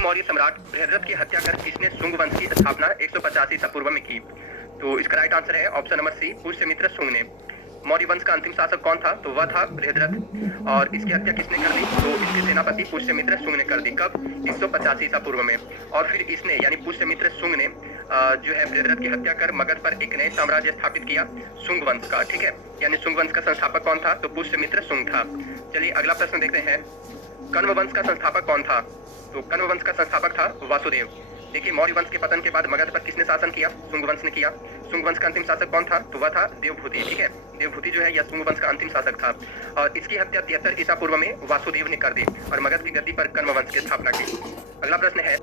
मौर्य सम्राट बृहद्रथ की हत्या कर किसने शुंग वंश की स्थापना 150 ईसा पूर्व में की? तो इसका राइट आंसर है option number C, Pushyamitra Shunga ने। मौर्य वंश का अंतिम शासक कौन था? तो वह था बृहद्रथ। और इसकी हत्या किसने कर दी? तो इसके सेनापति पुष्यमित्र शुंग ने कर दी। कब? 185 ईसा पूर्व में। और फिर इसने यानी पुष्यमित्र शुंग ने जो है बृहद्रथ की हत्या कर मगध पर एक नए साम्राज्य स्थापित किया, शुंग वंश का। ठीक है, यानी शुंग वंश का संस्थापक कौन था? तो पुष्यमित्र शुंग था। चलिए अगला प्रश्न देखते हैं। कण्व वंश का संस्थापक कौन था? तो कण्व वंश का संस्थापक था वासुदेव। देखिए मौर्य वंश के पतन के बाद मगध पर किसने शासन किया? शुंग वंश ने किया। शुंग वंश का अंतिम शासक कौन था? तो वह था देवभूति। ठीक है, देवभूति जो है यह शुंग वंश का अंतिम शासक था। और इसकी हत्या 73 ईसा पूर्व में वासुदेव ने कर दी और मगध की गद्दी पर कण्व वंश की स्थापना की। अगला प्रश्न है,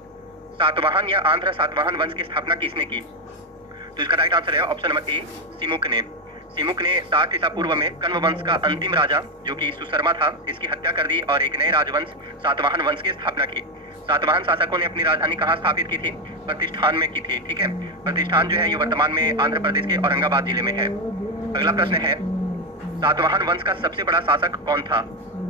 सातवाहन या आंध्र सातवाहन वंश की स्थापना किसने की? तो इसका राइट आंसर है ऑप्शन नंबर ए, सिमुक ने। सिमुक ने 60 ईसा पूर्व में कण्व वंश का अंतिम राजा जो कि सुशर्मा था, इसकी हत्या कर दी और एक नए राजवंश सातवाहन वंश की स्थापना की। सातवाहन शासकों ने अपनी राजधानी कहाँ स्थापित की थी? प्रतिष्ठान में की थी। ठीक है, प्रतिष्ठान जो है ये वर्तमान में आंध्र प्रदेश के औरंगाबाद जिले में है। अगला प्रश्न है, सातवाहन वंश का सबसे बड़ा शासक कौन था?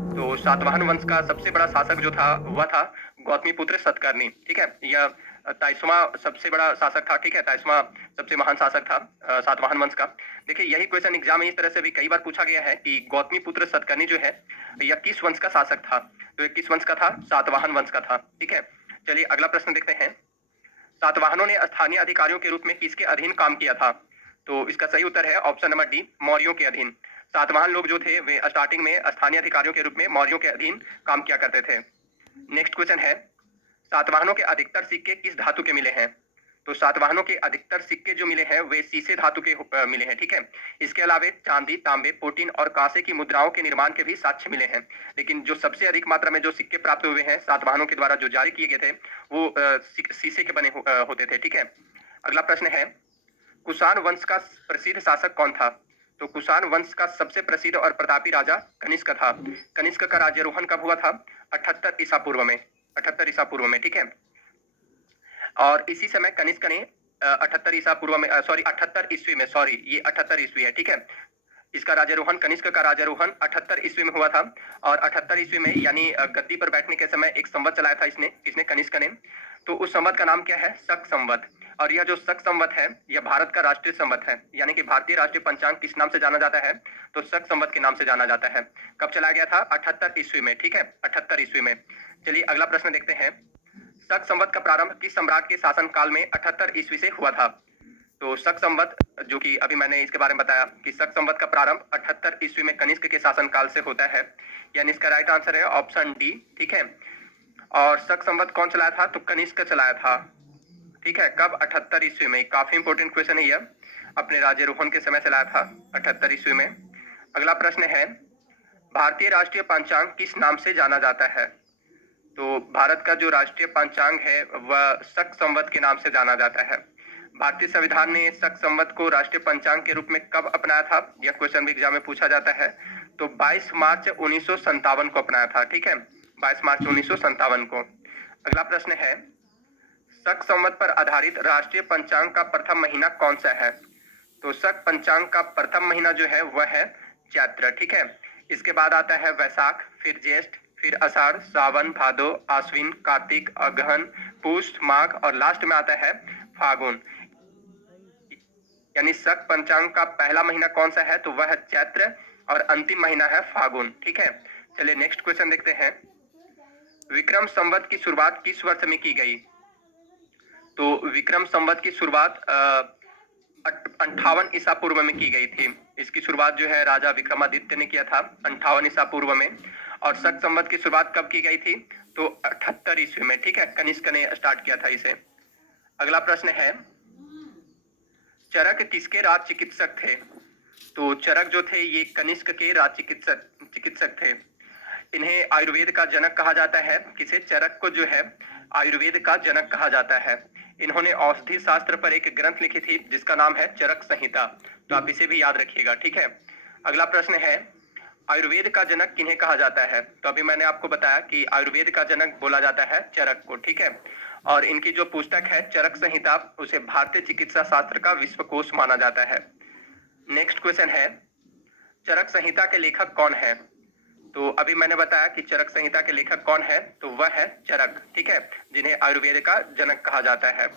तो सातवाहन वंश का सबसे बड़ा शासक जो था वह था गौतमीपुत्र सतकर्णी। ठीक है, यह 23वां सबसे बड़ा शासक था। ठीक है, 23वां सबसे महान शासक था सातवाहन वंश का। देखिए यही क्वेश्चन एग्जाम में इस तरह से भी कई बार पूछा गया है कि गौतमीपुत्र सतकर्णी जो है यह किस वंश का शासक था? तो यह किस वंश का था? सातवाहन वंश का था। ठीक है, चलिए अगला प्रश्न देखते हैं। सातवाहनों ने स्थानीय अधिकारियों के रूप में किसके अधीन काम किया था? तो इसका सही उत्तर है ऑप्शन नंबर डी, मौर्यों के अधीन। सातवाहन लोग जो थे वे स्टार्टिंग में स्थानीय अधिकारियों के रूप में मौर्यों के अधीन काम किया करते थे। नेक्स्ट क्वेश्चन है, सातवाहनों के अधिकतर सिक्के किस धातु के मिले हैं? तो सातवाहनों के अधिकतर सिक्के जो मिले हैं वे सीसे धातु के मिले हैं। ठीक है, इसके अलावा चांदी, तांबे, पोटीन और कांसे की मुद्राओं के निर्माण के भी साक्ष्य मिले हैं। लेकिन जो सबसे अधिक मात्रा में जो सिक्के प्राप्त हुए हैं सातवाहनों के द्वारा जो जारी किए गए थे वो शीशे के बने होते थे। ठीक है, अगला प्रश्न है, कुषाण वंश का प्रसिद्ध शासक कौन था? तो कुषाण वंश का सबसे प्रसिद्ध और प्रतापी राजा कनिष्क था। कनिष्क का राज्यारोहण कब हुआ था? 78 ईसा पूर्व में। 78 ईसा पूर्व में। ठीक है, और इसी समय कनिष्क ने 78 ईसा पूर्व में 78 ईस्वी में, ये 78 ईस्वी है। ठीक है, इसका राज्यारोहण, कनिष्क का राज्यारोहण 78 ईस्वी में हुआ था। और 78 ईस्वी में यानी गद्दी पर बैठने के समय एक संवत चलाया था इसने कनिष्क ने। तो उस संवत का नाम क्या है? शक संवत। और यह जो शक संवत है यह भारत का राष्ट्रीय संवत है। यानी कि भारतीय राष्ट्रीय पंचांग किस नाम से जाना जाता है? तो शक संवत के नाम से जाना जाता है। कब चलाया गया था? 78 ईस्वी में। ठीक है, 78 ईस्वी में। चलिए अगला प्रश्न देखते हैं। शक संवत का प्रारंभ किस सम्राट के शासन काल में 78 ईस्वी से हुआ था? तो शक संवत, जो कि अभी मैंने इसके बारे में बताया कि शक संवत का प्रारंभ 78 ईस्वी में कनिष्क के शासन काल से होता है, यानी इसका राइट आंसर है ऑप्शन डी। ठीक है, और शक संवत कौन चलाया था? तो कनिष्क चलाया था। ठीक है, कब? 78 ईस्वी में। काफी इंपोर्टेंट क्वेश्चन है यह, अपने राज्यारोहण के समय चलाया था 78 ईस्वी में। अगला प्रश्न है, भारतीय राष्ट्रीय पंचांग किस नाम से जाना जाता है? तो भारत का जो राष्ट्रीय पंचांग है वह शक संवत के नाम से जाना जाता है। भारतीय संविधान ने शक संवत को राष्ट्रीय पंचांग के रूप में कब अपनाया था? यह क्वेश्चन भी एग्जाम में पूछा जाता है। तो 22 मार्च 1957 को अपनाया था। ठीक है, 22 मार्च 1957 को। अगला प्रश्न है, शक संवत पर आधारित राष्ट्रीय पंचांग का प्रथम महीना कौन सा है? तो शक पंचांग का प्रथम महीना जो है वह है चैत्र। ठीक है, इसके बाद आता है वैशाख, फिर ज्येष्ठ, फिर आषाढ़, सावन, भादो, आश्विन, कार्तिक, अगहन, पुष, माघ और लास्ट में आता है फागुन। यानी शक पंचांग का पहला महीना कौन सा है? तो वह है चैत्र और अंतिम महीना है फागुन। ठीक है, चलिए नेक्स्ट क्वेश्चन देखते हैं। विक्रम संवत की शुरुआत किस वर्ष में की गई? तो विक्रम संवत की शुरुआत 58 ईसा पूर्व में की गई थी। इसकी शुरुआत जो है राजा विक्रमादित्य ने किया था 58 ईसा पूर्व में। और शक संवत की शुरुआत कब की गई थी? तो 78 ईस्वी में। ठीक है, कनिष्क ने स्टार्ट किया था इसे। अगला प्रश्न है, चरक किसके राज चिकित्सक थे? तो चरक जो थे ये कनिष्क के राज चिकित्सक थे। इन्हें आयुर्वेद का जनक कहा जाता है। किसे? चरक को जो है आयुर्वेद का जनक कहा जाता है। इन्होंने औषधि शास्त्र पर एक ग्रंथ लिखी थी जिसका नाम है चरक संहिता। तो आप इसे भी याद रखिएगा। ठीक है, अगला प्रश्न है, आयुर्वेद का जनक किन्हें कहा जाता है? तो अभी मैंने आपको बताया कि आयुर्वेद का जनक बोला जाता है चरक को। ठीक है, और इनकी जो पुस्तक है चरक संहिता उसे भारतीय चिकित्सा शास्त्र का विश्वकोश माना जाता है। नेक्स्ट क्वेश्चन है, चरक संहिता के लेखक कौन है? तो अभी मैंने बताया कि चरक संहिता के लेखक कौन है, तो वह है चरक, ठीक है, जिन्हें आयुर्वेद का जनक कहा जाता है।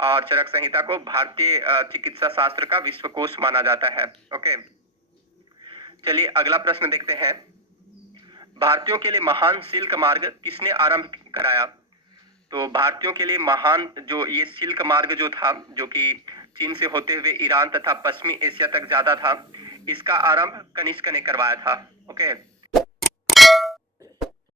और चरक संहिता को भारतीय चिकित्सा शास्त्र का विश्वकोश माना जाता है। ओके, चलिए अगला प्रश्न देखते हैं। भारतीयों के लिए महान सिल्क मार्ग किसने आरंभ कराया? तो भारतीयों के लिए महान जो ये सिल्क मार्ग जो था, जो कि चीन से होते हुए ईरान तथा पश्चिमी एशिया तक जाता था, इसका आरंभ कनिष्क ने करवाया था। ओके,